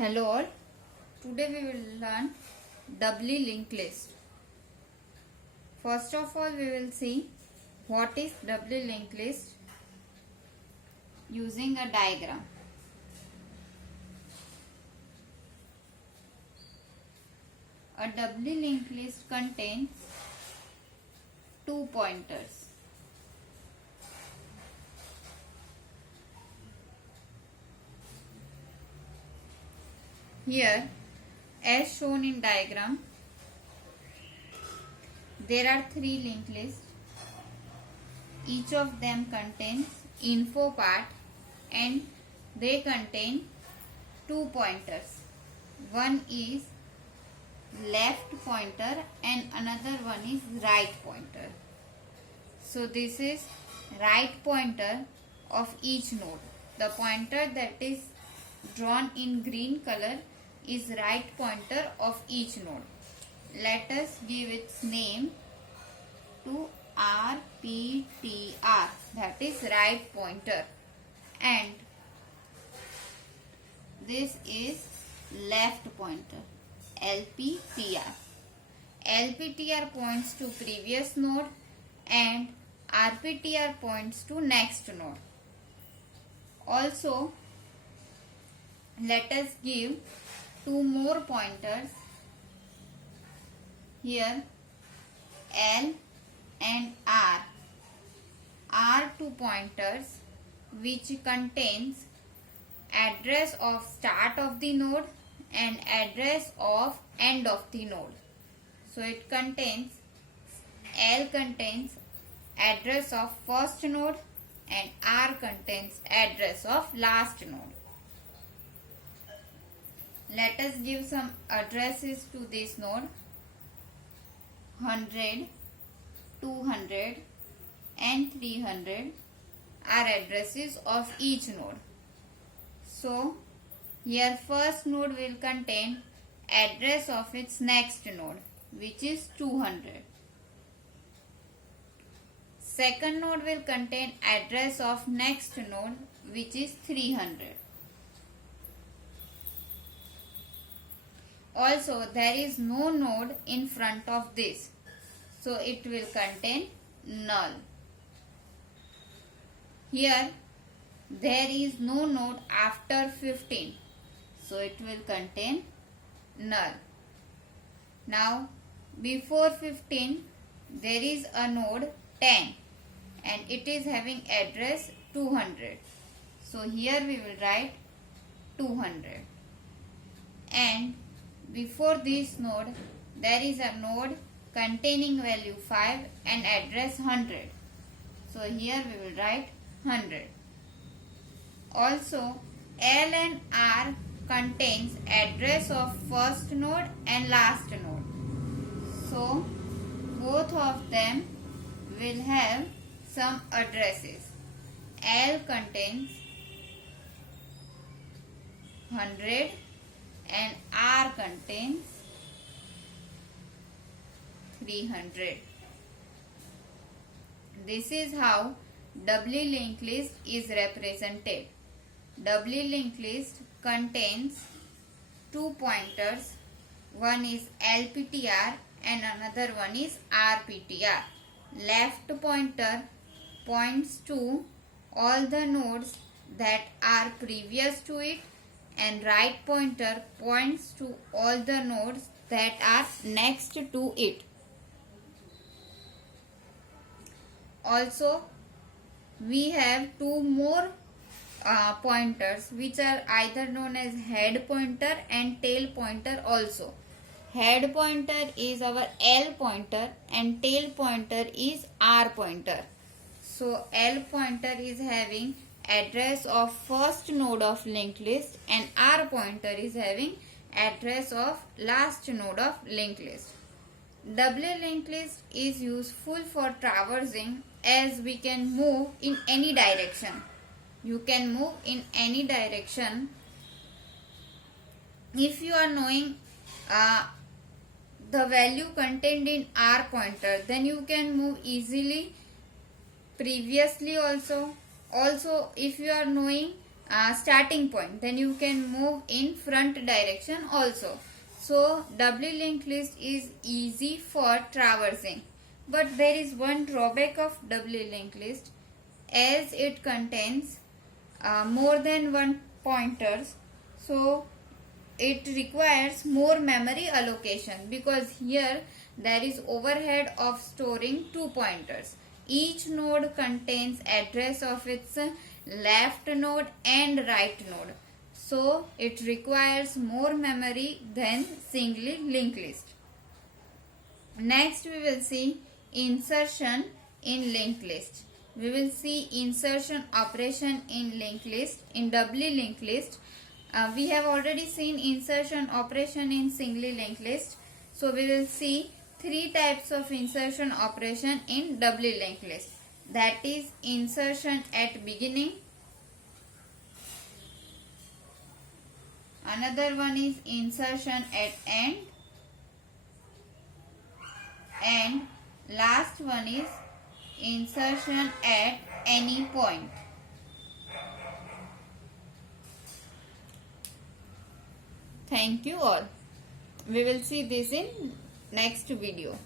Hello all. Today we will learn doubly linked list. First of all, we will see what is doubly linked list using a diagram. A doubly linked list contains two pointers. Here, as shown in diagram, there are three linked lists. Each of them contains info part and they contain two pointers. One is left pointer and another one is right pointer. So this is right pointer of each node. The pointer that is drawn in green color is right pointer of each node. Let us give its name to RPTR, that is right pointer, and this is left pointer, LPTR. LPTR points to previous node and RPTR points to next node. Also, let us give two more pointers here, L and R are two pointers which contains address of start of the node and address of end of the node. So it contains, L contains address of first node and R contains address of last node. Let us give some addresses to this node. 100, 200 and 300 are addresses of each node. So, here first node will contain address of its next node, which is 200. Second node will contain address of next node, which is 300. Also, there is no node in front of this, so it will contain null. Here, there is no node after 15, so it will contain null. Now, before 15, there is a node 10 and it is having address 200. So, here we will write 200. And before this node, there is a node containing value 5 and address 100. So here we will write 100. Also, L and R contains address of first node and last node. So both of them will have some addresses. L contains 100 and R contains 300. This is how doubly linked list is represented. Doubly linked list contains two pointers. One is LPTR and another one is RPTR. Left pointer points to all the nodes that are previous to it, and right pointer points to all the nodes that are next to it. Also, we have two more pointers which are either known as head pointer and tail pointer also. Head pointer is our L pointer and tail pointer is R pointer. So L pointer is having address of first node of linked list and R pointer is having address of last node of linked list. Doubly linked list is useful for traversing as we can move in any direction. You can move in any direction. If you are knowing the value contained in R pointer, then you can move easily previously also. Also, if you are knowing starting point, then you can move in front direction also. So doubly linked list is easy for traversing, but there is one drawback of doubly linked list, as it contains more than one pointers. So it requires more memory allocation, because here there is overhead of storing 2 pointers. Each node contains address of its left node and right node, so it requires more memory than singly linked list. Next we will see insertion in linked list. We will see insertion operation in linked list, in doubly linked list. We have already seen insertion operation in singly linked list. So we will see 3 types of insertion operation in doubly linked list. That is insertion at beginning. Another one is insertion at end. And last one is insertion at any point. Thank you all. We will see this in next video.